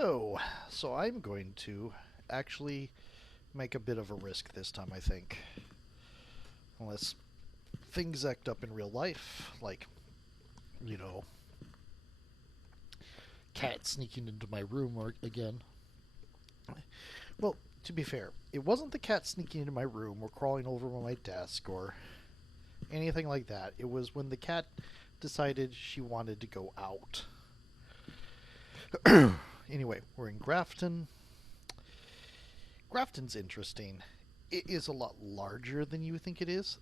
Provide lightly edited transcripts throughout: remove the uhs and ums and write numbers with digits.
Hello. So I'm going to actually make a bit of a risk this time, I think. Unless things act up in real life, like, you know, cat sneaking into my room or again. Well, to be fair, it wasn't the cat sneaking into my room or crawling over my desk or anything like that. It was when the cat decided she wanted to go out. Anyway, we're in Grafton. Grafton's interesting. It is a lot larger than you think it is.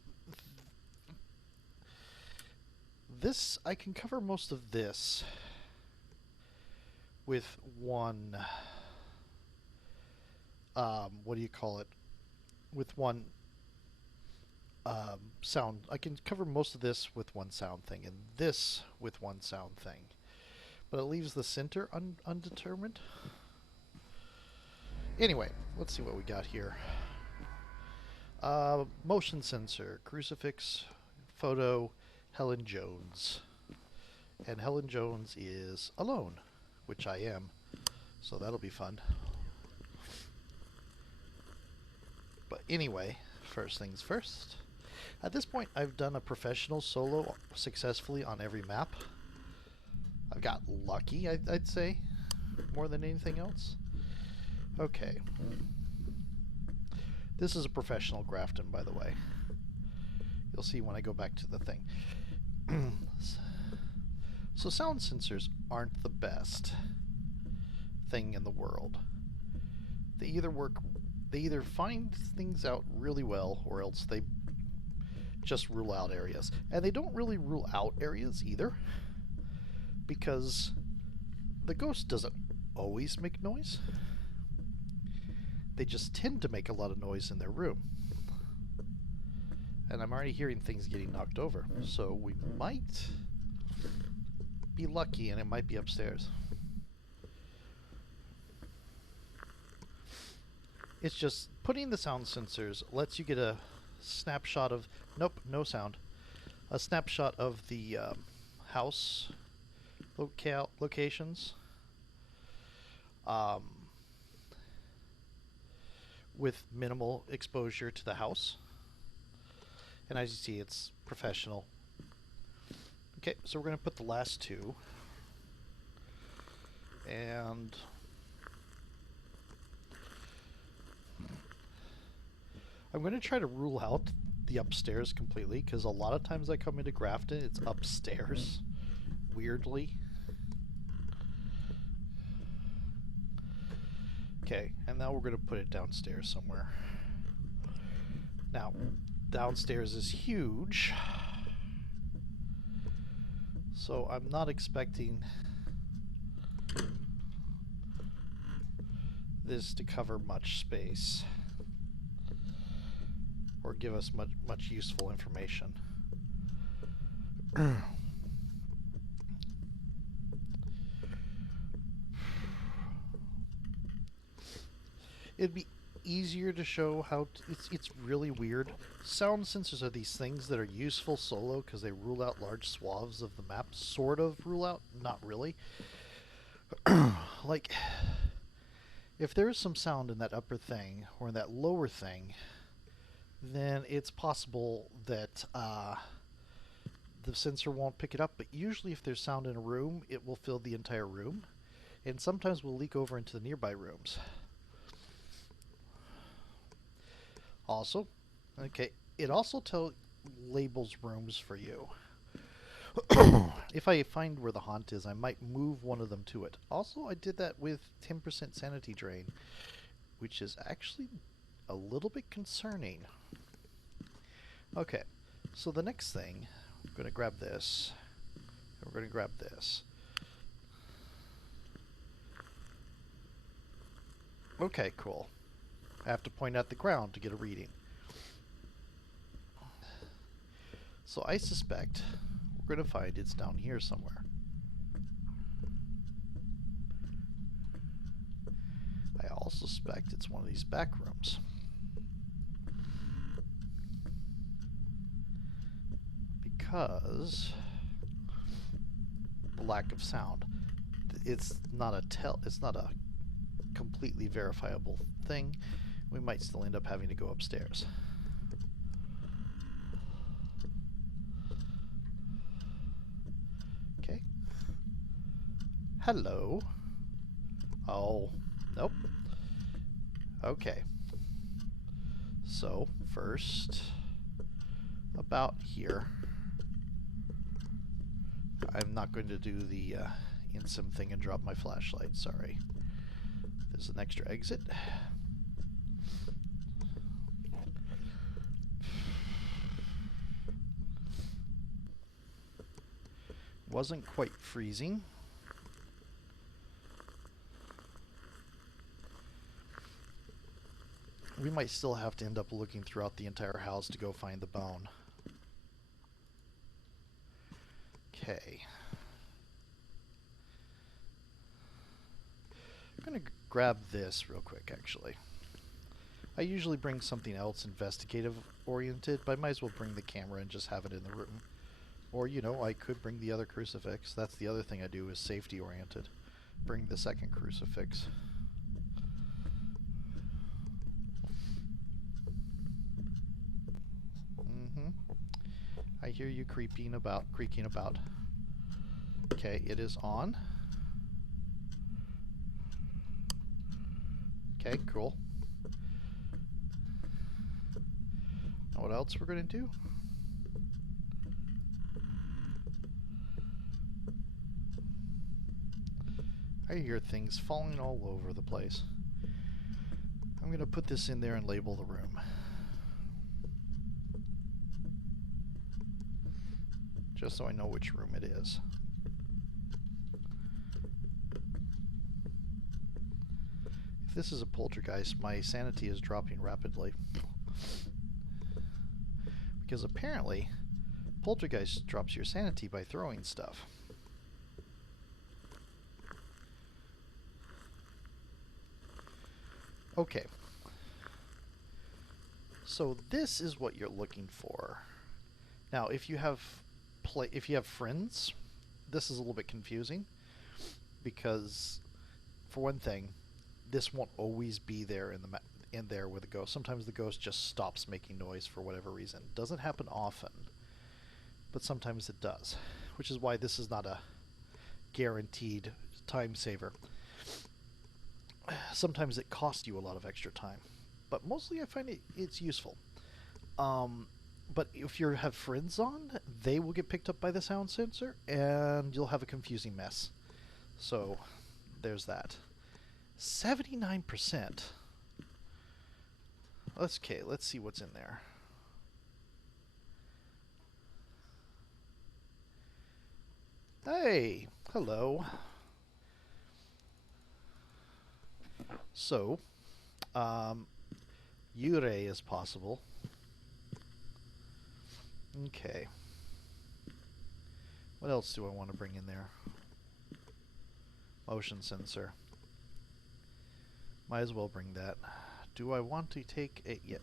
I can cover most of this with one, what do you call it? With one sound. I can cover most of this with one sound thing, and this with one sound thing. But it leaves the center undetermined. Anyway, let's see what we got here. Motion sensor, crucifix, photo, Helen Jones. And Helen Jones is alone, which I am. So that'll be fun. But anyway, first things first. At this point, I've done a professional solo successfully on every map. I've got lucky, I'd say, more than anything else. Okay. This is a professional Grafton, by the way. You'll see when I go back to the thing. So sound sensors aren't the best thing in the world. They either find things out really well, or else they just rule out areas. And they don't really rule out areas either, because the ghost doesn't always make noise. They just tend to make a lot of noise in their room. And I'm already hearing things getting knocked over, so we might be lucky and it might be upstairs. It's just putting the sound sensors lets you get a snapshot of, nope, no sound, a snapshot of the house locations with minimal exposure to the house. And as you see, it's professional. Okay, so we're going to put the last two. And I'm going to try to rule out the upstairs completely, because a lot of times I come into Grafton, it's upstairs, weirdly. Okay, and now we're going to put it downstairs somewhere. Now, downstairs is huge, so I'm not expecting this to cover much space or give us much useful information. It'd be easier to show how it's really weird. Sound sensors are these things that are useful solo because they rule out large swaths of the map. Sort of rule out, not really. Like, if there is some sound in that upper thing or in that lower thing, then it's possible that the sensor won't pick it up. But usually if there's sound in a room, it will fill the entire room, and sometimes will leak over into the nearby rooms. Also, okay, it also labels rooms for you. If I find where the haunt is, I might move one of them to it. Also, I did that with 10% sanity drain, which is actually a little bit concerning. Okay, so the next thing, I'm going to grab this, and we're going to grab this. Okay, cool. I have to point at the ground to get a reading. So I suspect we're going to find it's down here somewhere. I also suspect it's one of these back rooms. Because the lack of sound. It's not a completely verifiable thing, we might still end up having to go upstairs. Okay. Hello. Oh, nope. Okay. So, first, about here. I'm not going to do the InSim thing and drop my flashlight, sorry. There's an extra exit. Wasn't quite freezing. We might still have to end up looking throughout the entire house to go find the bone. Okay. I'm going to grab this real quick, actually. I usually bring something else investigative oriented, but I might as well bring the camera and just have it in the room. Or, you know, I could bring the other crucifix. That's the other thing I do, is safety oriented. Bring the second crucifix. I hear you creaking about. Okay, it is on. Okay, cool. Now what else we're going to do? I hear things falling all over the place. I'm going to put this in there and label the room. Just so I know which room it is. If this is a poltergeist, my sanity is dropping rapidly. Because apparently, poltergeist drops your sanity by throwing stuff. Okay. So this is what you're looking for. Now, if you have friends, this is a little bit confusing because, for one thing, this won't always be there in there with a ghost. Sometimes the ghost just stops making noise for whatever reason. It doesn't happen often, but sometimes it does, which is why this is not a guaranteed time saver. Sometimes it costs you a lot of extra time, but mostly I find it's useful. But if you have friends on, they will get picked up by the sound sensor, and you'll have a confusing mess. So, there's that. 79%. Let's see what's in there. Hey, hello. So, Yurei is possible. Okay. What else do I want to bring in there? Motion sensor. Might as well bring that. Do I want to take a... Yeah.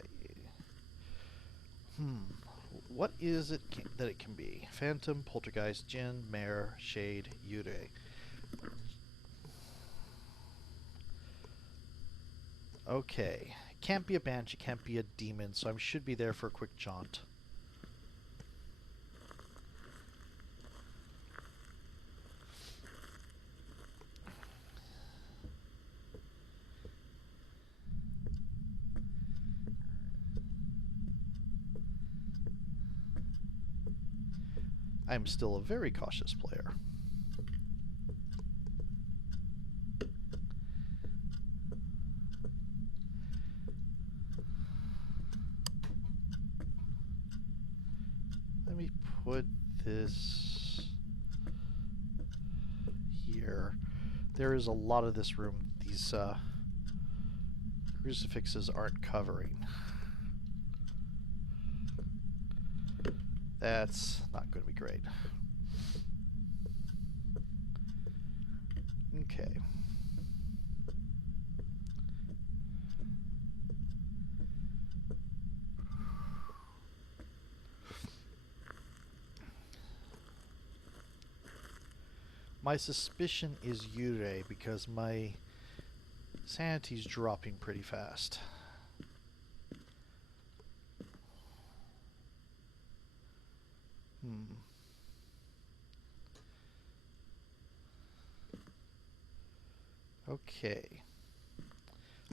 What is it that it can be? Phantom, poltergeist, Jinn, mare, shade, Yurei. Okay. Can't be a banshee, can't be a demon, so I should be there for a quick jaunt. I'm still a very cautious player. Let me put this here. There is a lot of this room these crucifixes aren't covering. That's not going to be great. Okay. My suspicion is Yurei because my Sanity's dropping pretty fast. Okay.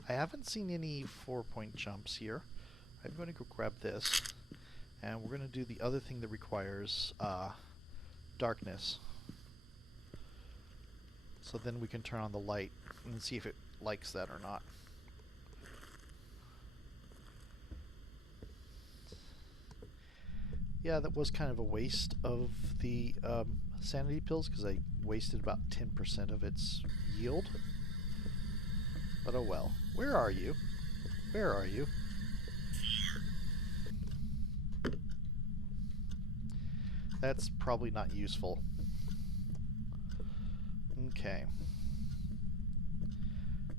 I haven't seen any 4-point jumps here. I'm going to go grab this, and we're going to do the other thing that requires darkness. So then we can turn on the light and see if it likes that or not. Yeah, that was kind of a waste of the sanity pills because I wasted about 10% of its yield. But oh well. Where are you? Where are you? That's probably not useful. Okay.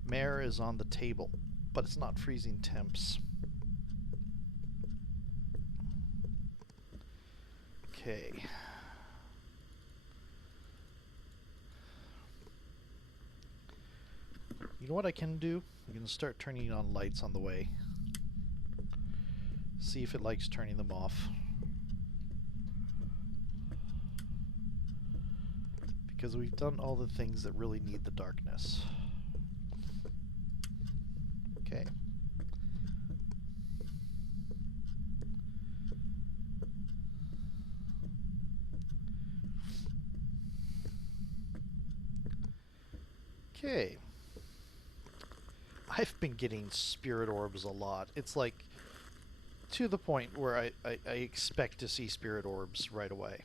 Mare is on the table, but it's not freezing temps. Okay. You know what I can do? I can start turning on lights on the way. See if it likes turning them off. Because we've done all the things that really need the darkness. Okay. Okay. I've been getting spirit orbs a lot. It's like to the point where I expect to see spirit orbs right away.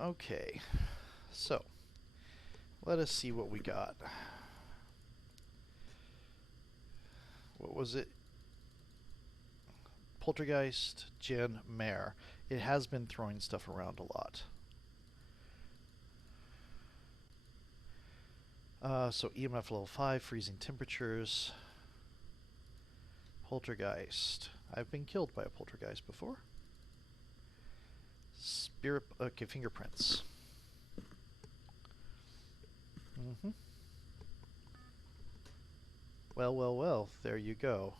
Okay, so let us see what we got. What was it? Poltergeist, Jen, Mare. It has been throwing stuff around a lot. So EMF level 5, freezing temperatures. Poltergeist. I've been killed by a poltergeist before. Spirit, okay, fingerprints. Well, well, well, there you go.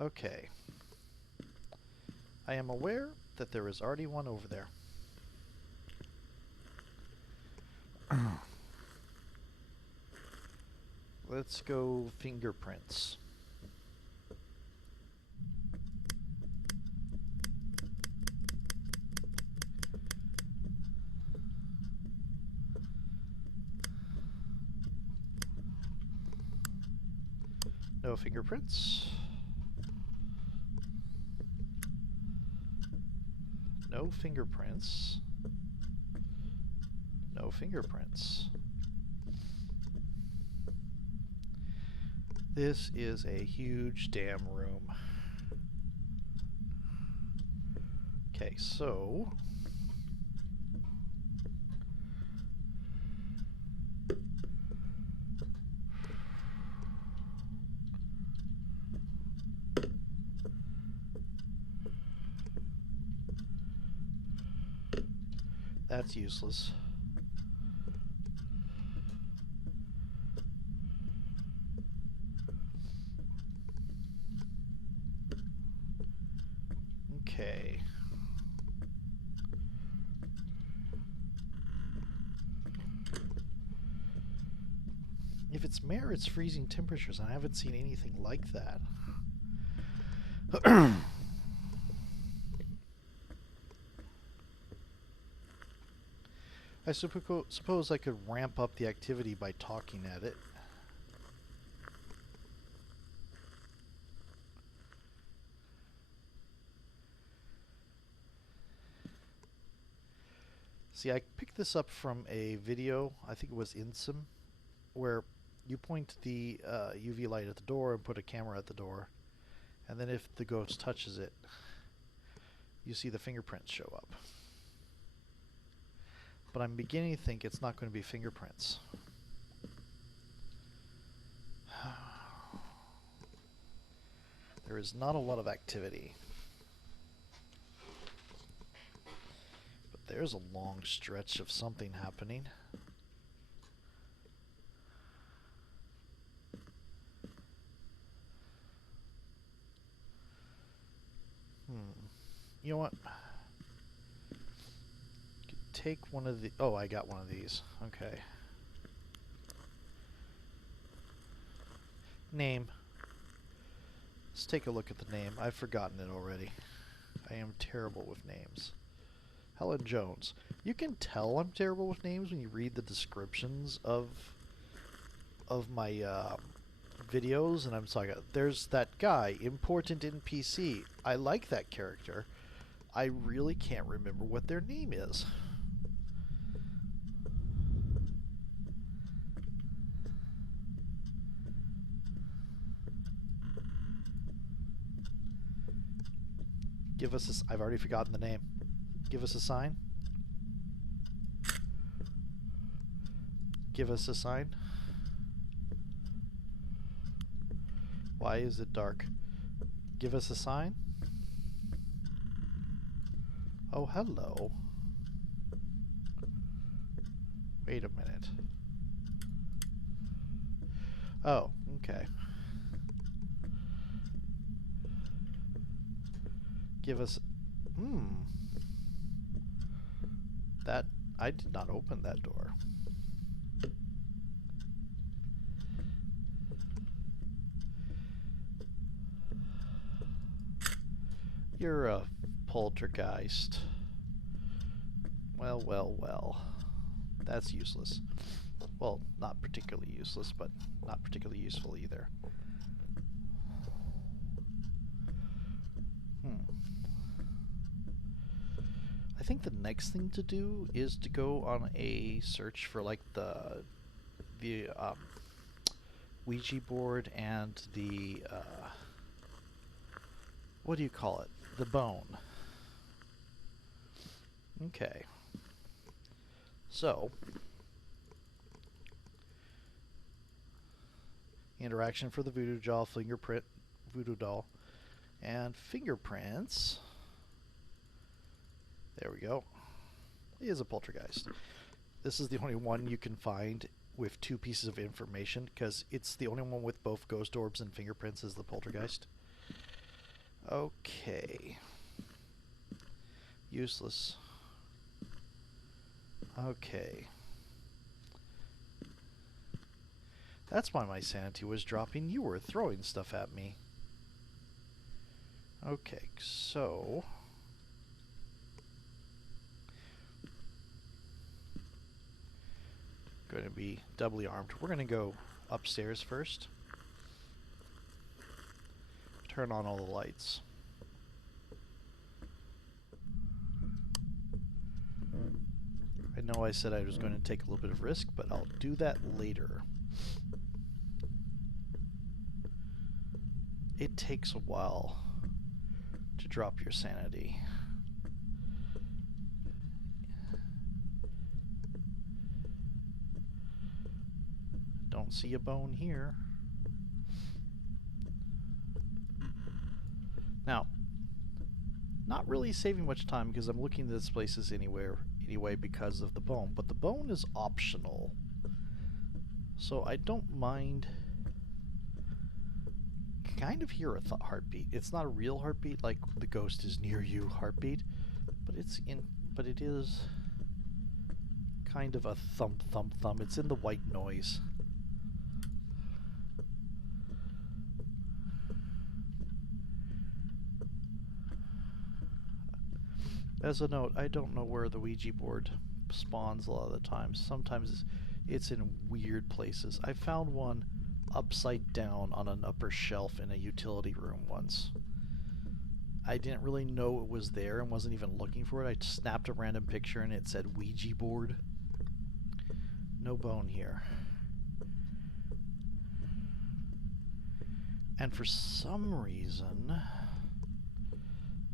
Okay. I am aware that there is already one over there. Let's go fingerprints. No fingerprints. No fingerprints. No fingerprints. This is a huge damn room. Okay, so that's useless. Okay. If it's Mare, it's freezing temperatures, and I haven't seen anything like that. I suppose I could ramp up the activity by talking at it. See, I picked this up from a video, I think it was Insim, where you point the UV light at the door and put a camera at the door, and then if the ghost touches it, you see the fingerprints show up. But I'm beginning to think it's not going to be fingerprints. There is not a lot of activity. But There's a long stretch of something happening. You know what? Take one of the... Oh, I got one of these. Okay. Name. Let's take a look at the name. I've forgotten it already. I am terrible with names. Helen Jones. You can tell I'm terrible with names when you read the descriptions of my videos, and I'm sorry. There's that guy, important in PC. I like that character. I really can't remember what their name is. Give us a... I've already forgotten the name. Give us a sign. Give us a sign. Why is it dark? Give us a sign. Oh, hello. Wait a minute. Oh, okay. Give us... That... I did not open that door. You're a poltergeist. Well, well, well. That's useless. Well, not particularly useless, but not particularly useful either. I think the next thing to do is to go on a search for like the Ouija board and the what do you call it? The bone. Okay. So, interaction for the voodoo doll, and fingerprints. There we go. He is a poltergeist. This is the only one you can find with 2 pieces of information, because it's the only one with both ghost orbs and fingerprints is the poltergeist. Okay. Useless. Okay. That's why my sanity was dropping. You were throwing stuff at me. Okay, so... going to be doubly armed. We're going to go upstairs first. Turn on all the lights. I know I said I was going to take a little bit of risk, but I'll do that later. It takes a while to drop your sanity. Don't see a bone here. Now, not really saving much time because I'm looking at this places anyway because of the bone, but the bone is optional. So I don't mind. Kind of hear a heartbeat. It's not a real heartbeat like the ghost is near you heartbeat, but it is kind of a thump thump thump. It's in the white noise. As a note, I don't know where the Ouija board spawns a lot of the times. Sometimes it's in weird places. I found one upside down on an upper shelf in a utility room once. I didn't really know it was there and wasn't even looking for it. I snapped a random picture and it said Ouija board. No bone here. And for some reason...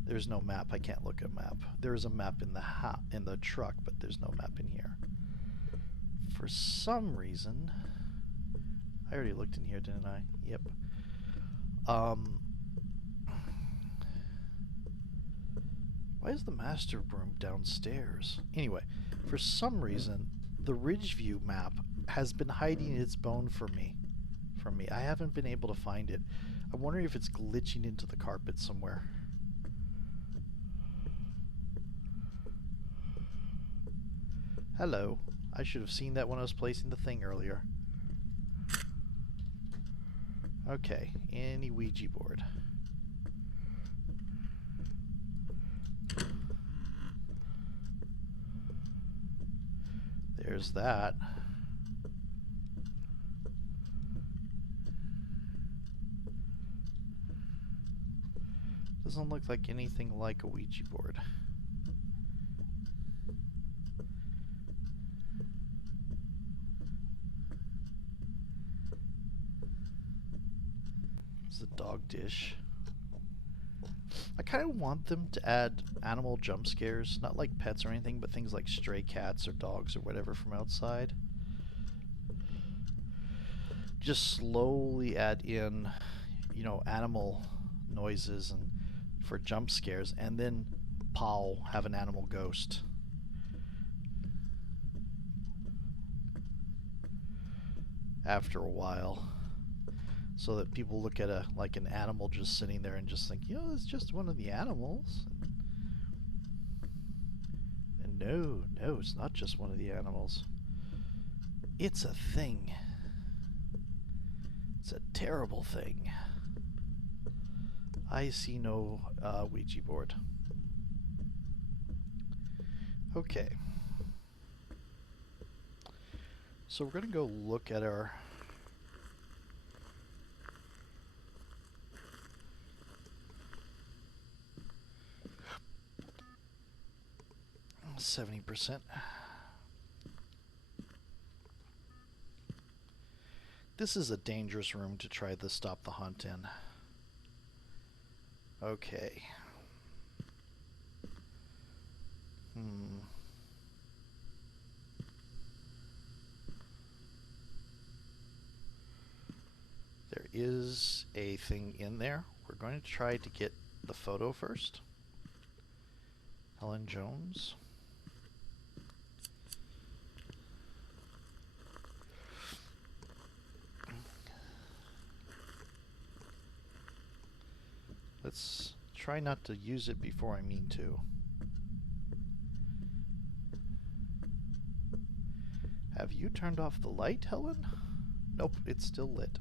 there's no map. I can't look at a map. There is a map in the truck, but there's no map in here. For some reason, I already looked in here, didn't I? Yep. Why is the master room downstairs? Anyway, for some reason, the Ridgeview map has been hiding its bone from me. I haven't been able to find it. I'm wondering if it's glitching into the carpet somewhere. Hello. I should have seen that when I was placing the thing earlier. Okay, any Ouija board. There's that. Doesn't look like anything like a Ouija board. It's a dog dish. I kind of want them to add animal jump scares, not like pets or anything, but things like stray cats or dogs or whatever from outside. Just slowly add in, you know, animal noises and for jump scares, and then pow, have an animal ghost. After a while, so that people look at like an animal just sitting there and just think, you know, it's just one of the animals. And no, it's not just one of the animals. It's a thing. It's a terrible thing. I see no Ouija board. Okay. So we're going to go look at our 70%. This is a dangerous room to try to stop the hunt in. Okay. There is a thing in there. We're going to try to get the photo first. Helen Jones. Let's try not to use it before I mean to. Have you turned off the light, Helen? Nope, it's still lit.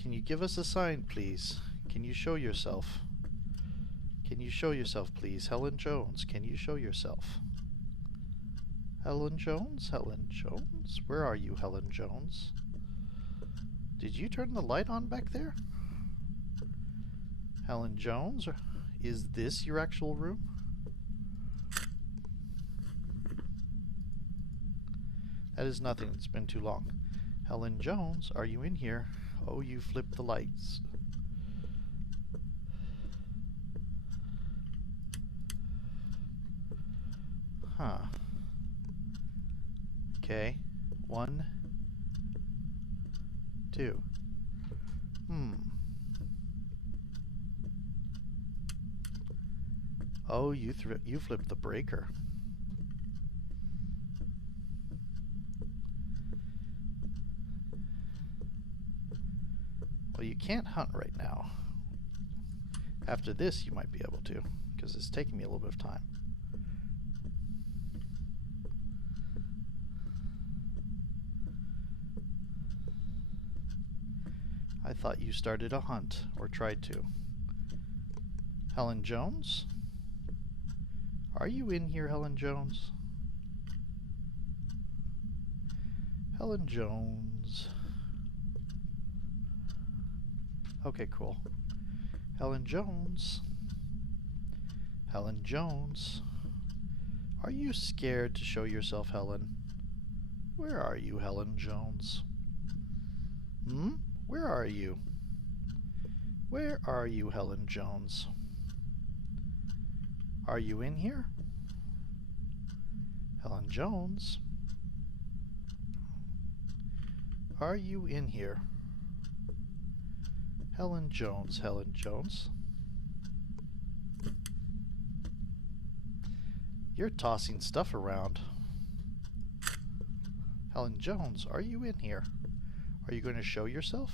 Can you give us a sign, please? Can you show yourself? Can you show yourself, please? Helen Jones, can you show yourself? Helen Jones? Helen Jones? Where are you, Helen Jones? Did you turn the light on back there? Helen Jones? Is this your actual room? That is nothing. It's been too long. Helen Jones, are you in here? Oh, you flipped the lights. Huh. Okay. 1, 2. Oh, you flipped the breaker. Well, you can't hunt right now. After this, you might be able to, because it's taking me a little bit of time. I thought you started a hunt, or tried to. Helen Jones? Are you in here, Helen Jones? Helen Jones. Okay, cool. Helen Jones. Helen Jones. Are you scared to show yourself, Helen? Where are you, Helen Jones? Where are you? Where are you, Helen Jones? Are you in here? Helen Jones? are you in here? Helen Jones, Helen Jones. You're tossing stuff around. Helen Jones, are you in here? Are you going to show yourself?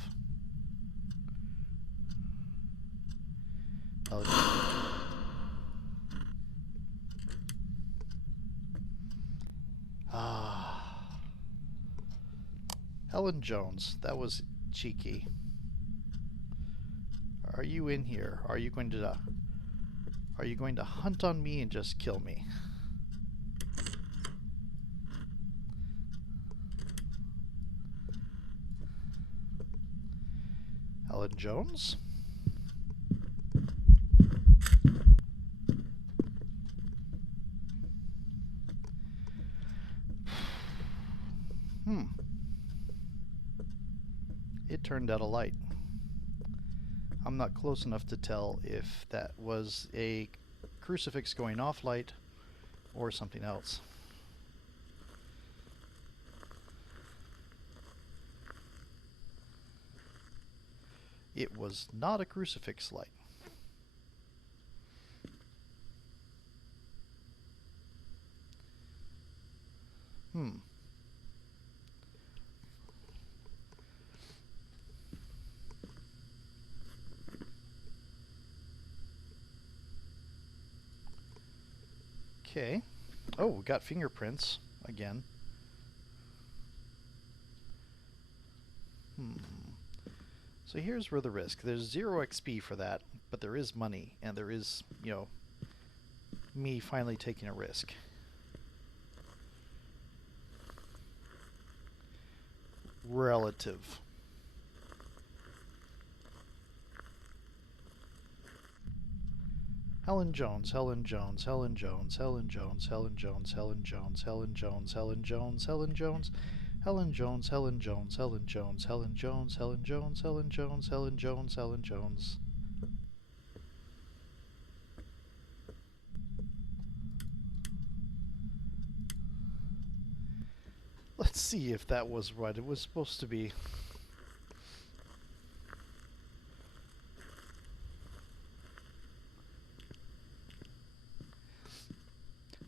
Helen. Helen Jones, that was cheeky. Are you in here? Are you going to hunt on me and just kill me? Helen Jones? It turned out a light. I'm not close enough to tell if that was a crucifix going off light or something else. It was not a crucifix light. Okay. Oh, we got fingerprints again. So here's where the risk. There's 0 XP for that, but there is money, and there is, you know, me finally taking a risk. Relative. Helen Jones, Helen Jones, Helen Jones, Helen Jones, Helen Jones, Helen Jones, Helen Jones, Helen Jones, Helen Jones, Helen Jones, Helen Jones, Helen Jones, Helen Jones, Helen Jones, Helen Jones, Helen Jones, Helen Jones. Let's see if that was what it was supposed to be.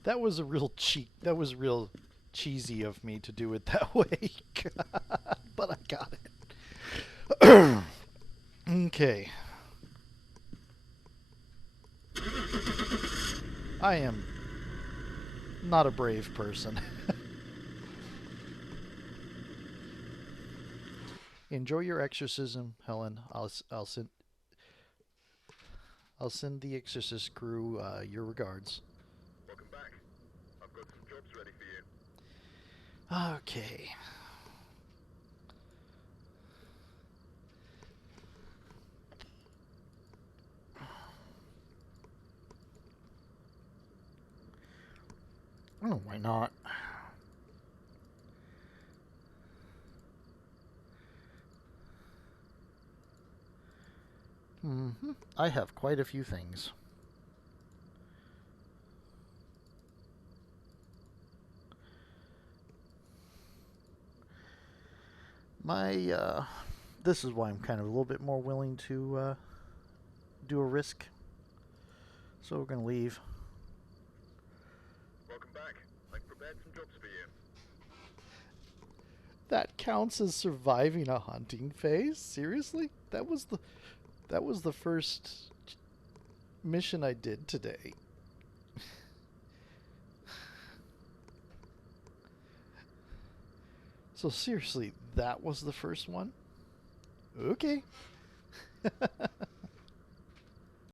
That was a real that was real cheesy of me to do it that way. But I got it. Okay. I am not a brave person. Enjoy your exorcism, Helen. I'll send the exorcist crew your regards. Welcome back. I've got some jobs ready for you. Okay. Oh, why not? I have quite a few things. This is why I'm kind of a little bit more willing to do a risk. So we're going to leave. Welcome back. I've prepared some jobs for you. That counts as surviving a hunting phase? Seriously? That was the first mission I did today. So seriously, that was the first one? Okay.